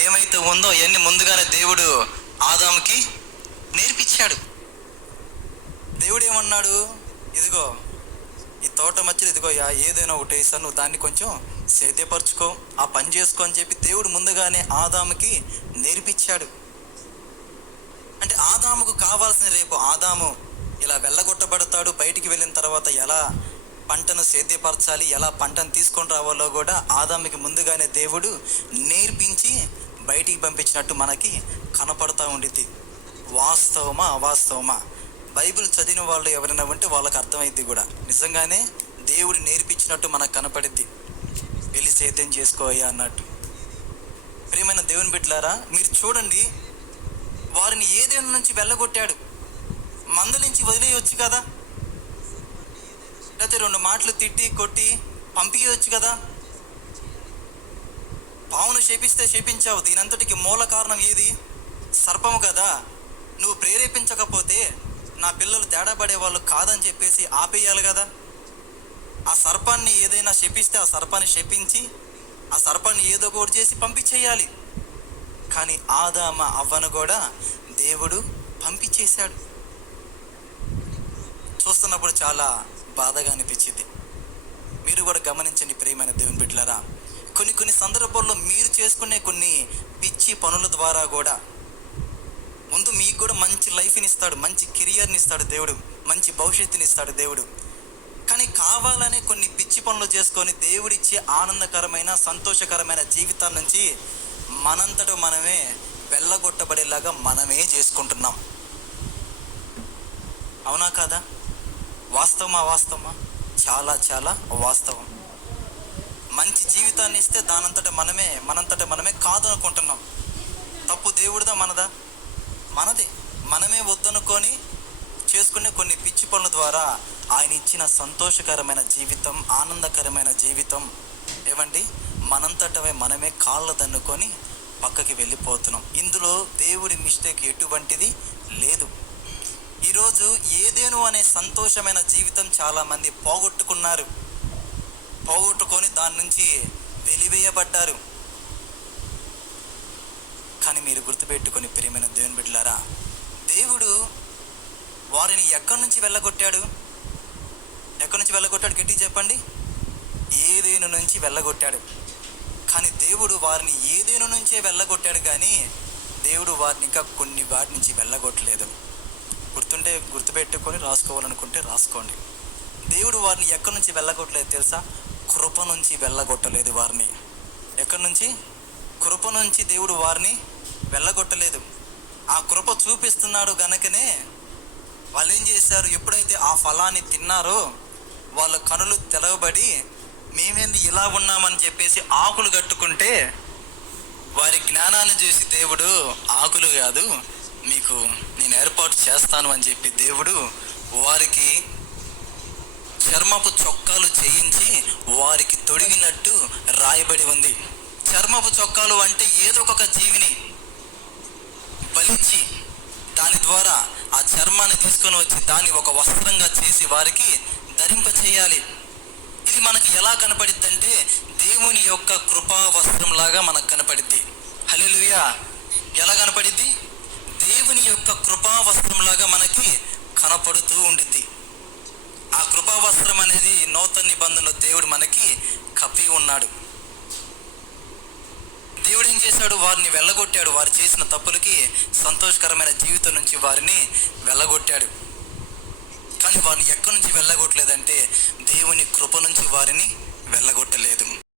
ఏమైతే ఉందో అవన్నీ ముందుగానే దేవుడు ఆదాముకి నేర్పించాడు. దేవుడు ఏమన్నాడు, ఇదిగో ఈ తోట మధ్యలో ఇదిగో ఏదైనా ఒకటి వేసాను, నువ్వు దాన్ని కొంచెం సేద్యపరచుకో, ఆ పని చేసుకో అని చెప్పి దేవుడు ముందుగానే ఆదాముకి నేర్పించాడు. అంటే ఆదాముకు కావాల్సిన, రేపు ఆదాము ఇలా వెళ్ళగొట్టబడతాడు, బయటికి వెళ్ళిన తర్వాత ఎలా పంటను సేద్యపరచాలి, ఎలా పంటను తీసుకొని రావాలో కూడా ఆదాముకి ముందుగానే దేవుడు నేర్పించి బయటికి పంపించినట్టు మనకి కనపడతా ఉండిద్ది. వాస్తవమా అవాస్తవమా బైబిల్ చదివిన వాళ్ళు ఎవరైనా ఉంటే వాళ్ళకి అర్థమైద్ది కూడా. నిజంగానే దేవుడు నేర్పించినట్టు మనకు కనపడిద్ది. వెళ్ళి సేద్యం చేసుకోయ్యా అన్నట్టు. ప్రియమైన దేవుని బిడ్డలారా, మీరు చూడండి, వారిని ఏదైనా నుంచి వెళ్ళగొట్టాడు, మందలించి వదిలేయొచ్చు కదా, లేకపోతే 2 మాటలు తిట్టి కొట్టి పంపించవచ్చు కదా. పావును శపిస్తే శపించావు, దీనంతటికి మూల కారణం ఏది? సర్పము కదా. నువ్వు ప్రేరేపించకపోతే నా పిల్లలు తేడా పడే వాళ్ళు కాదని చెప్పేసి ఆపేయాలి కదా. ఆ సర్పాన్ని ఏదైనా శపిస్తే ఆ సర్పాన్ని శపించి ఆ సర్పాన్ని ఏదో ఒకటి చేసి పంపించేయాలి. కానీ ఆదామ అవ్వను కూడా దేవుడు పంపించేశాడు. చూస్తున్నప్పుడు చాలా బాధగా అనిపించింది. మీరు కూడా గమనించండి ప్రియమైన దేవుని బిడ్డలారా, కొన్ని సందర్భాల్లో మీరు చేసుకునే కొన్ని పిచ్చి పనుల ద్వారా కూడా ముందు మీకు కూడా మంచి లైఫ్ని ఇస్తాడు, మంచి కెరియర్ని ఇస్తాడు దేవుడు, మంచి భవిష్యత్తుని ఇస్తాడు దేవుడు. కానీ కావాలనే కొన్ని పిచ్చి పనులు చేసుకొని దేవుడిచ్చే ఆనందకరమైన సంతోషకరమైన జీవితాల నుంచి మనంతట మనమే వెళ్ళగొట్టబడేలాగా మనమే చేసుకుంటున్నాం. అవునా కాదా? వాస్తవమా అవాస్తవమా? చాలా చాలా వాస్తవం. మంచి జీవితాన్ని ఇస్తే మనంతట మనమే కాదు అనుకుంటున్నాం. తప్పు దేవుడిదా మనదా? మనదే. మనమే వద్దనుకొని చేసుకునే కొన్ని పిచ్చి పనుల ద్వారా ఆయన ఇచ్చిన సంతోషకరమైన జీవితం, ఆనందకరమైన జీవితం ఏమండి, మనంతటమే మనమే కాళ్ళదన్నుకొని పక్కకి వెళ్ళిపోతున్నాం. ఇందులో దేవుడి మిస్టేక్ ఎటువంటిది లేదు. ఈరోజు ఏదేను అనే సంతోషమైన జీవితం చాలామంది పోగొట్టుకొని దాని నుంచి వెలివేయబడ్డారు. కానీ మీరు గుర్తుపెట్టుకొని ప్రియమైన దేవుని బిడ్డలారా, దేవుడు వారిని ఎక్కడి నుంచి వెళ్ళగొట్టాడు? గట్టిగా చెప్పండి. ఏదేను నుంచి వెళ్ళగొట్టాడు. కానీ దేవుడు వారిని ఏదేను నుంచే వెళ్ళగొట్టాడు, కానీ దేవుడు వారిని ఇంకా కొన్ని వాటి నుంచి వెళ్ళగొట్టలేదు. గుర్తుపెట్టుకొని రాసుకోవాలనుకుంటే రాసుకోండి. దేవుడు వారిని ఎక్కడి నుంచి వెళ్ళగొట్టలేదు తెలుసా? కృప నుంచి వెళ్ళగొట్టలేదు వారిని. ఎక్కడి నుంచి? కృప నుంచి దేవుడు వారిని వెళ్ళగొట్టలేదు. ఆ కృప చూపిస్తున్నాడు గనుకనే వాళ్ళు ఏం చేశారు? ఎప్పుడైతే ఆ ఫలాన్ని తిన్నారో వాళ్ళ కనులు తెరవబడి మేమేంది ఇలా ఉన్నామని చెప్పేసి ఆకులు కట్టుకుంటే, వారి జ్ఞానాన్ని చూసి దేవుడు ఆకులు కాదు మీకు నేను ఏర్పాటు చేస్తాను అని చెప్పి దేవుడు వారికి చర్మపు చొక్కాలు చేయించి వారికి తొడిగినట్టు రాయబడి ఉంది. చర్మపు చొక్కాలు అంటే ఏదో ఒక జీవిని బలించి దాని ద్వారా ఆ చర్మాన్ని తీసుకొని వచ్చి దాన్ని ఒక వస్త్రంగా చేసి వారికి ధరింప చేయాలి. ఇది మనకి ఎలా కనపడిద్ది అంటే దేవుని యొక్క కృపా వస్త్రంలాగా మనకు కనపడిద్ది. హల్లెలూయా! ఎలా కనపడిద్ది? దేవుని యొక్క కృపా వస్త్రంలాగా మనకి కనపడుతూ ఉండిద్ది. ఆ కృపా వస్త్రం అనేది నూతన నిబంధనలో దేవుడు మనకి కప్పి ఉన్నాడు. దేవుడు ఏం చేశాడు? వారిని వెళ్ళగొట్టాడు. వారు చేసిన తప్పులకి సంతోషకరమైన జీవితం నుంచి వారిని వెళ్ళగొట్టాడు. కానీ వారిని ఎక్కడి నుంచి వెళ్ళగొట్టలేదంటే దేవుని కృప నుంచి వారిని వెళ్ళగొట్టలేదు.